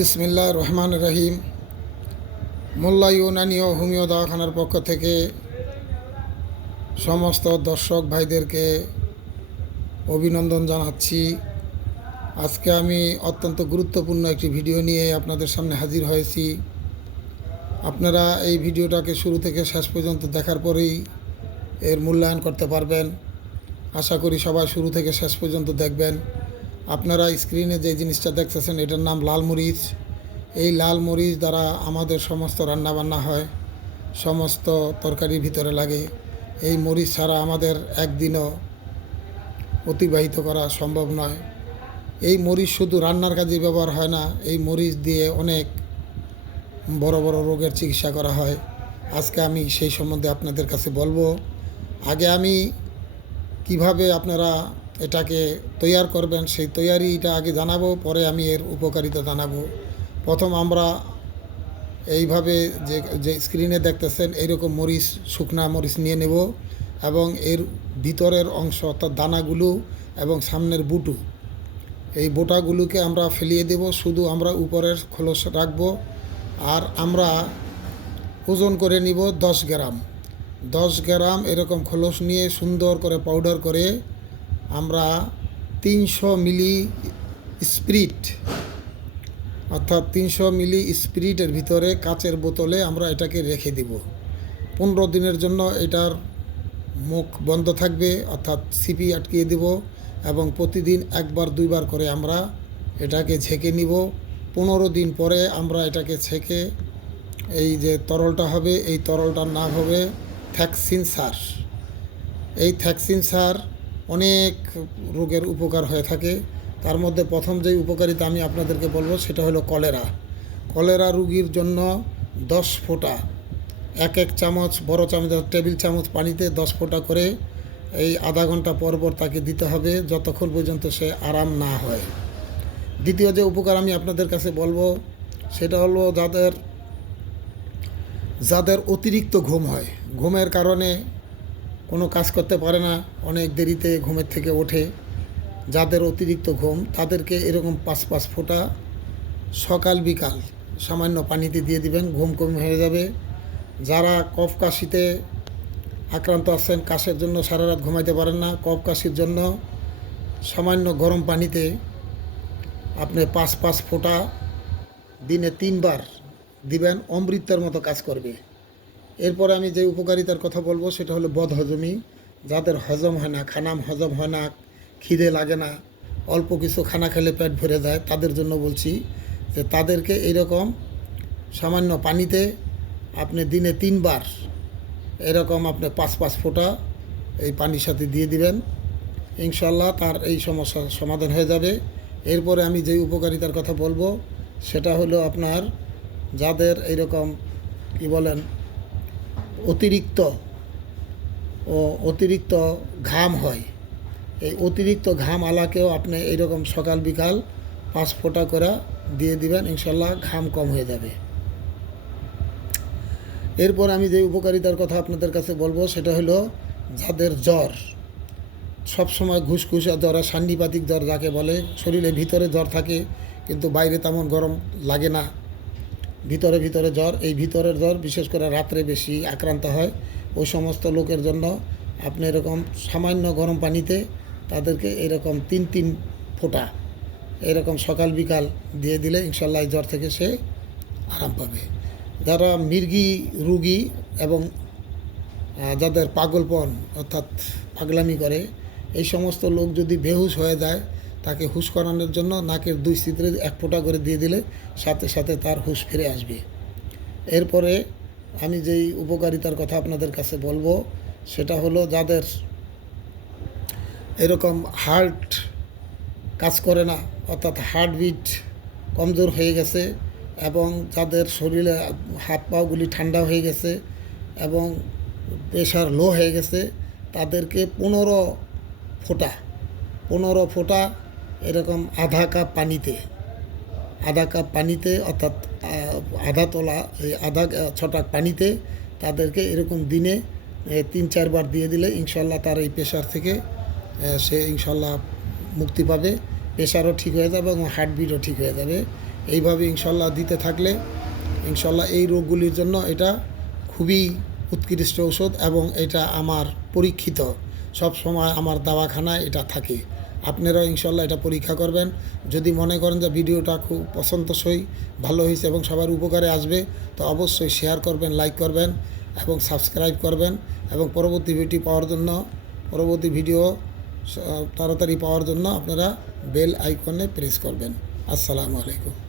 বিসমিল্লাহ রহমান রহিম। মোল্লা ইউনানি ও হোমিও দাওয়াখানার পক্ষ থেকে সমস্ত দর্শক ভাইদেরকে অভিনন্দন জানাচ্ছি। আজকে আমি অত্যন্ত গুরুত্বপূর্ণ একটি ভিডিও নিয়ে আপনাদের সামনে হাজির হয়েছি। আপনারা এই ভিডিওটাকে শুরু থেকে শেষ পর্যন্ত দেখার পরেই এর মূল্যায়ন করতে পারবেন। আশা করি সবাই শুরু থেকে শেষ পর্যন্ত দেখবেন। আপনারা স্ক্রিনে যে জিনিসটা দেখতেছেন, এটার নাম লাল মরিচ। এই লাল মরিচ দ্বারা আমাদের সমস্ত রান্নাবান্না হয়, সমস্ত তরকারির ভিতরে লাগে। এই মরিচ ছাড়া আমাদের একদিনও অতিবাহিত করা সম্ভব নয়। এই মরিচ শুধু রান্নার কাজে ব্যবহার হয় না, এই মরিচ দিয়ে অনেক বড় বড় রোগের চিকিৎসা করা হয়। আজকে আমি সেই সম্বন্ধে আপনাদের কাছে বলব। আগে আমি কীভাবে আপনারা এটাকে তৈয়ার করবেন, সেই তৈয়ারিটা আগে জানাব, পরে আমি এর উপকারিতা জানাব। প্রথম আমরা এইভাবে যে যে স্ক্রিনে দেখতেছেন, এইরকম মরিচ, শুকনা মরিচ নিয়ে নেব এবং এর ভিতরের অংশ, অর্থাৎ দানাগুলো এবং সামনের বুটু, এই বোটাগুলোকে আমরা ফেলিয়ে দেব। শুধু আমরা উপরের খোলস রাখব আর আমরা ওজন করে নিব দশ গ্রাম। দশ গ্রাম এরকম খোলস নিয়ে সুন্দর করে পাউডার করে আমরা তিনশো মিলি স্প্রিট, অর্থাৎ তিনশো মিলি স্পিরিটের ভিতরে কাচের বোতলে আমরা এটাকে রেখে দিব। পনেরো দিনের জন্য এটার মুখ বন্ধ থাকবে, অর্থাৎ সিপি আটকিয়ে দেব এবং প্রতিদিন একবার, দুইবার করে আমরা এটাকে ঝেঁকে নিব। পনেরো দিন পরে আমরা এটাকে ছেঁকে, এই যে তরলটা হবে, এই তরলটার নাম হবে থ্যাক্সিন সার। এই থ্যাক্সিন সার অনেক রোগের উপকার হয়ে থাকে। তার মধ্যে প্রথম যে উপকারিতা আমি আপনাদেরকে বলব, সেটা হলো কলেরা। কলেরা রুগীর জন্য দশ ফোঁটা, এক এক চামচ, বড় চামচ, টেবিল চামচ পানিতে দশ ফোঁটা করে এই আধা ঘণ্টা পর পর তাকে দিতে হবে যতক্ষণ পর্যন্ত সে আরাম না হয়। দ্বিতীয় যে উপকার আমি আপনাদের কাছে বলব, সেটা হলো যাদের যাদের অতিরিক্ত ঘুম হয়। ঘুমের কারণে কোনো কাজ করতে পারে না, অনেক দেরিতে ঘুমের থেকে ওঠে। যাদের অতিরিক্ত ঘুম, তাদেরকে এরকম পাঁচ পাঁচ ফোঁটা সকাল বিকাল সামান্য পানিতে দিয়ে দিবেন, ঘুম কম হয়ে যাবে। যারা কফ কাশিতে আক্রান্ত আছেন, কাশের জন্য সারা রাত ঘুমাইতে পারেন না। কফ কাশির জন্য সামান্য গরম পানিতে আপনি পাঁচ পাঁচ ফোঁটা দিনে তিনবার দিবেন, অমৃতের মতো কাজ করবে। এরপরে আমি যে উপকারিতার কথা বলব, সেটা হলো বদ হজমি। যাদের হজম হয় না, খানাম হজম হয় না, খিদে লাগে না, অল্প কিছু খানা খেলে পেট ভরে যায়, তাদের জন্য বলছি যে তাদেরকে এইরকম সামান্য পানিতে আপনি দিনে তিনবার এরকম আপনি পাঁচ পাঁচ ফোঁটা এই পানির সাথে দিয়ে দিবেন। ইনশাল্লাহ তার এই সমস্যার সমাধান হয়ে যাবে। এরপরে আমি যে উপকারিতার কথা বলব, সেটা হলো আপনার যাদের এইরকম কি বলেন অতিরিক্ত, ও অতিরিক্ত ঘাম হয়। এই অতিরিক্ত ঘাম আলাকেও আপনি এইরকম সকাল বিকাল পাঁচ ফোঁটা করে দিয়ে দিবেন, ইনশাল্লাহ ঘাম কম হয়ে যাবে। এরপর আমি যে উপকারিতার কথা আপনাদের কাছে বলব, সেটা হলো যাদের জ্বর, সবসময় ঘুষঘুষা জ্বর সান্নিপাতিক জ্বর যাকে বলে, শরীরে ভিতরে জ্বর থাকে, কিন্তু বাইরে তেমন গরম লাগে না। ভিতরে ভিতরে জ্বর, এই ভিতরের জ্বর বিশেষ করে রাত্রে বেশি আক্রান্ত হয়। ওই সমস্ত লোকের জন্য আপনি এরকম সামান্য গরম পানিতে তাদেরকে এরকম তিন তিন ফোঁটা এরকম সকাল বিকাল দিয়ে দিলে ইনশাল্লাহ জ্বর থেকে সে আরাম পাবে। যারা মির্গি, রুগী এবং যাদের পাগলপন অর্থাৎ পাগলামি করে, এই সমস্ত লোক যদি বেহুশ হয়ে যায় তাকে হুশ করানোর জন্য নাকের দুই ছিদ্রে এক ফোঁটা করে দিয়ে দিলে সাথে সাথে তার হুশ ফিরে আসবে। এরপরে আমি যেই উপকারিতার কথা আপনাদের কাছে বলব, সেটা হলো যাদের এরকম হার্ট কাজ করে না, অর্থাৎ হার্টবিট কমজোর হয়ে গেছে এবং যাদের শরীরে হাত পাগুলি ঠান্ডা হয়ে গেছে এবং প্রেশার লো হয়ে গেছে, তাদেরকে পনেরো ফোঁটা পনেরো ফোঁটা এরকম আধা কাপ পানিতে, আধা কাপ পানিতে অর্থাৎ আধা তোলা, এই আধা ছটাক পানিতে তাদেরকে এরকম দিনে তিন চারবার দিয়ে দিলে ইনশাল্লাহ তার এই প্রেশার থেকে সে ইনশাল্লাহ মুক্তি পাবে, প্রেশারও ঠিক হয়ে যাবে এবং হার্টবিটও ঠিক হয়ে যাবে। এইভাবে ইনশাল্লাহ দিতে থাকলে ইনশাল্লাহ এই রোগগুলির জন্য এটা খুবই উৎকৃষ্ট ঔষধ এবং এটা আমার পরীক্ষিত সব সময় আমার দাওয়াখানায় এটা থাকে। আপনারাও ইনশাল্লাহ এটা পরীক্ষা করবেন। যদি মনে করেন যে ভিডিওটা খুব পছন্দসই, ভালো হয়েছে এবং সবার উপকারে আসবে, তো অবশ্যই শেয়ার করবেন লাইক করবেন এবং সাবস্ক্রাইব করবেন এবং পরবর্তী ভিডিও পাওয়ার জন্য, পরবর্তী ভিডিও তাড়াতাড়ি পাওয়ার জন্য আপনারা বেল আইকনে প্রেস করবেন। আসসালামু আলাইকুম।